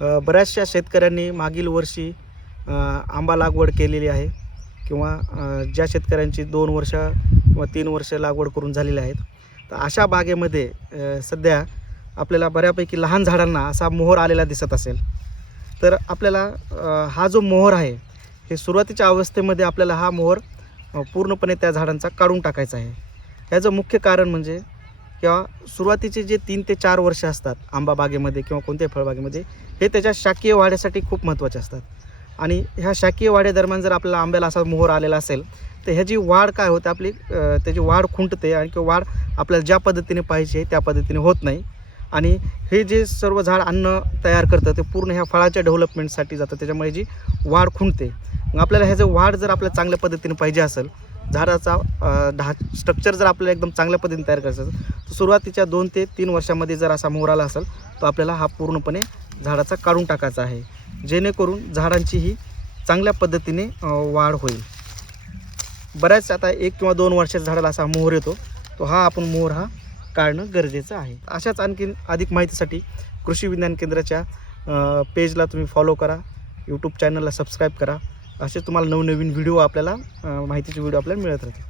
बऱ्याचशा शेतकऱ्यांनी मागील वर्षी आंबा लागवड केलेली आहे किंवा ज्या शेतकऱ्यांची 2 वर्ष किंवा 3 वर्ष लागवड करून झालेली आहेत. तर अशा बागेमध्ये सध्या आपल्याला बऱ्यापैकी लहान झाडांना असा मोहर आलेला दिसत असेल. तर आपल्याला हा जो मोहर आहे हे सुरुवातीच्या अवस्थेमध्ये आपल्याला हा मोहर पूर्णपणे त्या झाडांचा काढून टाकायचा आहे. याचं मुख्य कारण म्हणजे किंवा सुरुवातीचे जे 3 ते 4 वर्ष असतात आंबा बागेमध्ये किंवा कोणत्याही फळबागेमध्ये, हे त्याच्या शाकीय वाढीसाठी खूप महत्त्वाचे असतात. आणि ह्या शाकीय वाढीदरम्यान जर आपल्याला आंब्याला असा मोहर आलेला असेल तर ह्याची वाढ काय होते, आपली त्याची वाढ खुंटते आणि किंवा वाढ आपल्याला ज्या पद्धतीने पाहिजे त्या पद्धतीने होत नाही. आणि हे जे सर्व झाड अन्न तयार करतं ते पूर्ण ह्या फळाच्या डेव्हलपमेंटसाठी जातं, त्याच्यामुळे जी वाढ खुंटते. मग आपल्याला ह्याचं वाढ जर आपल्याला चांगल्या पद्धतीने पाहिजे असेल, झाडाचा स्ट्रक्चर जर आपल्याला एकदम चांगल्या पद्धतीने तयार करायचं असेल, तर सुरुवातीच्या 2 ते 3 वर्षामध्ये जर असा मोहर आला असेल तर आपल्याला हा पूर्णपणे झाडाचा काढून टाकायचा आहे, जेणेकरून झाडांची ही चांगल्या पद्धतीने वाढ होईल. बऱ्याच आता 1 किंवा 2 वर्षाच्या झाडाला असा मोहर येतो, तो हा आपण मोहर हा काढणं गरजेचं आहे. अशाच आणखीन अधिक माहितीसाठी कृषी विज्ञान केंद्राच्या पेजला तुम्ही फॉलो करा, यूट्यूब चॅनलला सबस्क्राईब करा. असे तुम्हाला नवनवीन व्हिडिओ आपल्याला माहितीचे व्हिडिओ आपल्याला मिळत राहतील.